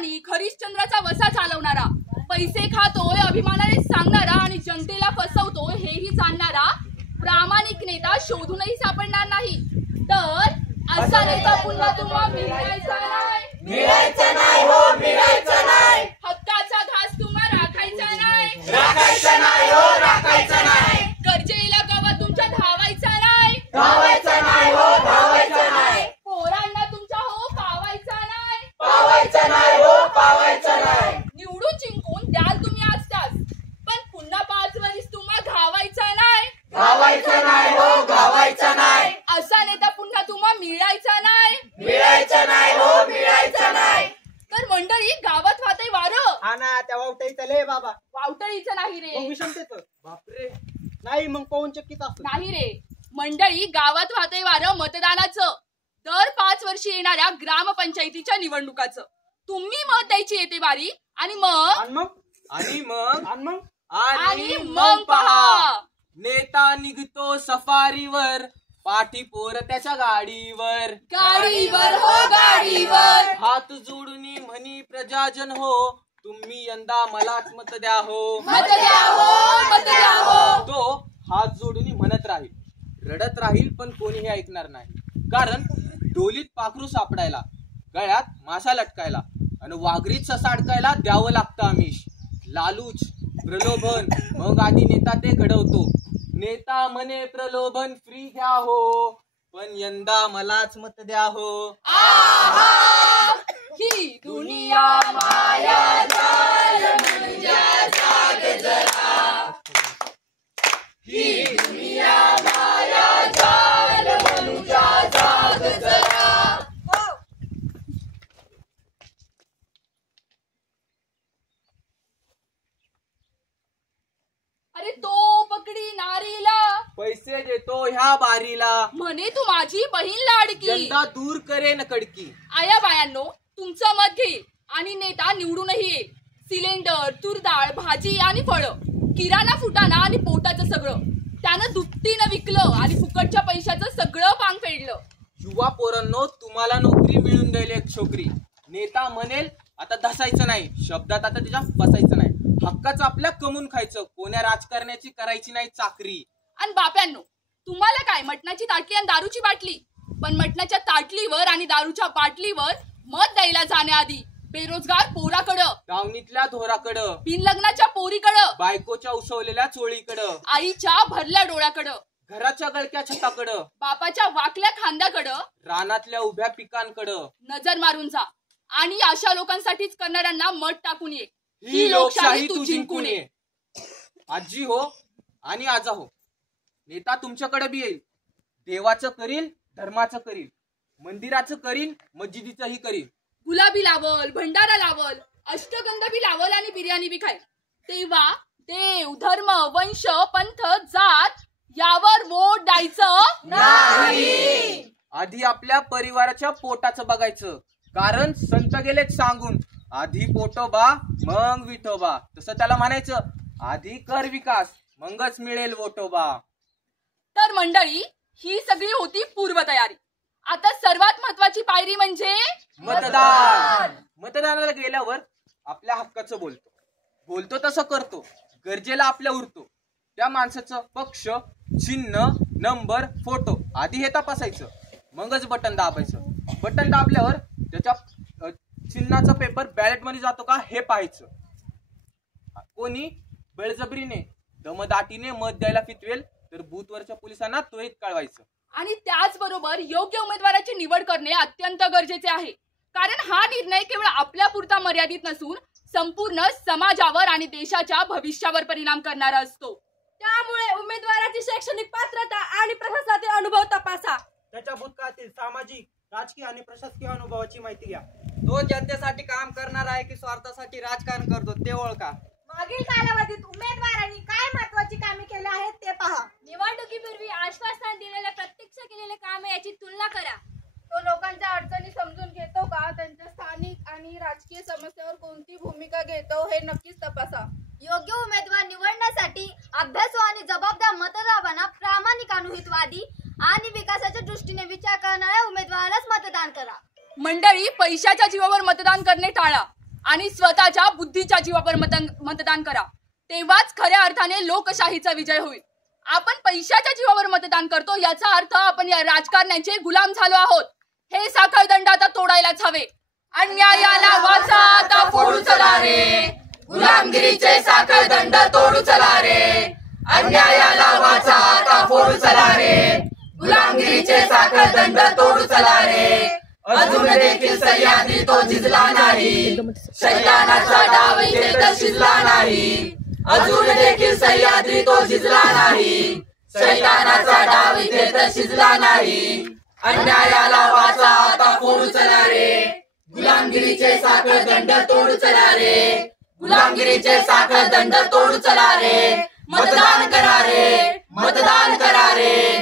प्रामाणिक हरिश्चंद्राचा वसा चालवणारा, पैसे खातोय अभिमानाने सांगणारा आणि जनतेला फसवतोय हेही जाणणारा प्रामाणिक नेता शोधूनही सापडणार नाही. तर असा नेता पुन्हा तुम्हाला मिळायचा नाही. मिळायचं नाही हो, मिळायचं नाही. हक्काचा घास तुम्हाला राखायचा नाही. राखायचं नाही हो, राखायचं नाही. गरजेला गावात तुमच्या धावायचा नाही. धावायचं नाही हो, धावायचं नाही. पोरांना तुमच्या हो पावायचा नाही. पावायचं नाही हो, पावायचं नाही. निवडून जिंकून द्याल तुम्ही असताच, पण पुन्हा 5 वर्ष तुम्हाला घावायचा नाही. धावायचं नाही हो, धावायचं नाही. असा नेता पुन्हा तुम्हाला मिळायचा नाही. मिळायचं नाही हो, मिळायचं नाही. तर मंडळी गावात वाहतंय वारं. हा ना, त्या वावटाईचं लय बाबा. वावटळीचं नाही रे. विषमतेचं बापरे. नाही मग पवन चक्कीच असत नाही रे मंडळी, गावात वाहतंय वारं मतदानाचं. दर 5 वर्षी येणाऱ्या ग्रामपंचायतीच्या निवडणुकाचं तुम्ही मत द्यायची येते बारी. आणि मग पहा, नेता निघतो सफारीवर, पाठी पोर त्याच्या गाडीवर. गाडीवर हो गाडीवर. हात जोडून म्हणी प्रजाजन हो, तुम्ही यंदा मलाच मत द्या हो. मत द्या हो, मत द्या हो. तो हात जोडून म्हणत राहील, रडत राहील, पण कोणीही ऐकणार नाही. कारण डोलीत पाखरू सापडायला, गळ्यात मासा लटकायला आणि वाघरीत ससा अडकायला द्यावं लागतं आमिष. लालूच प्रलोभन मग आधी नेता ते घडवतो. नेता म्हणे प्रलोभन फ्री घ्या हो, पण यंदा मलाच मत द्या हो. ही दुनिया माया जाल मनुजा जाग जरा. ही दुनिया माया जाल मनुजा जाग जरा. अरे तो पकडी नारीला, पैसे देतो ह्या बारीला, म्हणे तू माझी बहीण लाडकी. यंदा दूर करेन कडकी. आया बायांनो, तुमचं मत घे आणि नेता निवडूनही ये. सिलेंडर, तुरडाळ, भाजी आणि फळं, किराणा फुटाणा आणि पोटाचं सगळं त्यानं दुपटीनं विकलं आणि फुकटच्या पैशाचं सगळं पांग फेडलं. युवा पोरांनो, तुम्हाला नोकरी मिळून जाईल एक छोकरी. नेता म्हणेल आता धसायचं नाही, शब्दात आता त्याच्या फसायचं नाही. हक्काचं आपल्या कमवून खायचं, कोण्या राजकारण्याची करायची नाही चाकरी. आणि बाप्यांनो, तुम्हाला काय मटणाची ताटली आणि दारूची बाटली, पण मटणाच्या ताटलीवर आणि दारूच्या बाटलीवर मत द्यायला जाण्याआधी बेरोजगार पोराकडं, दावणीतल्या धोराकडं, बिनलग्नाच्या पोरीकडं, बायकोच्या उसवलेल्या चोळीकडं, आईच्या भरल्या डोळ्याकडं, घराच्या गळक्या छताकडं, बापाच्या वाकल्या खांद्याकडं, रानातल्या उभ्या पिकांकडं नजर मारून जा आणि अशा लोकांसाठीच करणाऱ्यांना मत टाकून ये. ही लोकशाही तू जिंकून ये. आजी हो आणि आजा हो, नेता तुमच्याकडे बी येईल. देवाचं करील, धर्माचं करील, मंदिराचं करील, मस्जिदीचंही करील. गुलाबी लावल, भंडारा लावल, अष्टगंध बी लावल आणि बिर्याणी बी खाईल. तेव्हा देव, धर्म, वंश, पंथ, जात यावर वोट द्यायचं नाही. आधी आपल्या परिवाराच्या पोटाचं बघायचं. कारण संत गेलेच सांगून, आधी पोटोबा मग विठोबा. तसं त्याला म्हणायचं, आधी कर विकास मगच मिळेल वोटोबा. तर मंडळी, ही सगळी होती पूर्वतयारी. आता सर्वात महत्वाची पायरी म्हणजे मतदान. मतदानाला गेल्यावर आपल्या हक्काचं बोलतो तसं करतो, गरजेला आपल्या उरतो. त्या माणसाचं पक्ष, चिन्ह, नंबर, फोटो आधी हे तपासायचं, मगच बटन दाबायचं. बटन दाबल्यावर त्याच्या चिन्हाचा पेपर बॅलेट मध्ये जातो का हे पाहायचं. कोणी बळजबरीने दमदाटीने मत द्यायला फितवेल तर बूथवरच्या पोलिसांना त्वरित कळवायचं. आणि त्याचबरोबर योग्य उमेदवाराची निवड करणे अत्यंत गरजेचे आहे. कारण हा निर्णय केवळ आपल्यापुरता मर्यादित नसून संपूर्ण समाजावर आणि देशाच्या भविष्यावर परिणाम करणारा असतो. त्यामुळे उमेदवाराची शैक्षणिक पात्रता आणि प्रशासनातील अनुभव तपासा. त्याच्या भूतकाळातील सामाजिक, राजकीय आणि प्रशासकीय अनुभवाची माहिती घ्या. तो जनतेसाठी काम करणार आहे की स्वार्थासाठी राजकारण करतो ते ओळखा. मागील कालावधीत उमेदवारांनी काय महत्त्वाची कामे केली आहेत ते पहा. निवडणुकीपूर्वी आश्वासन दिलेले प्रत्यक्ष केलेले काम याची तुलना करा. तो लोकांच्या अडचणी समजून घेतो का, त्यांच्या स्थानिक आणि राजकीय समस्यावर कोणती भूमिका घेतो हे नक्कीच तपासा. योग्य उमेदवार निवडण्यासाठी अभ्यासू आणि जबाबदार मतदारांना प्रामाणिक, अनुहितवादी आणि विकासाच्या दृष्टीने विचार करणाऱ्या उमेदवारालाच मतदान करा. मंडळी, पैशाच्या जीवावर मतदान करणे टाळा. आणि स्वतःच्या बुद्धीच्या जीवावर मतदान करा. तेव्हाच खऱ्या अर्थाने लोकशाहीचा विजय होईल. आपण पैशाच्या जीवावर मतदान करतो याचा अर्थ आपण या राजकारण्यांचे गुलाम झालो आहोत. हे साखळदंड आता तोडायलाच हवे. अन्यायाला वाचा आता फोडू चला रे, गुलामगिरीचे साखळदंड तोडू चला रे. अन्यायाला वाचा आता फोडू चला रे. गुलामगिरीचे साखळदंड तोडू चला रे. अजून देखील सह्याद्री तो झिजला नाही. शैतानाचा डाव इथे तर शिजला नाही. अजून देखील सह्याद्री तो झिजला नाही. शैतानाचा डाव इथे तर शिजला नाही. अन्यायाला वाचा आता फोडू चला रे. गुलामगिरीचे साखळदंड तोडू चला रे. गुलामगिरीचे साखळदंड तोडू चला रे. मतदान करा रे, मतदान करा रे.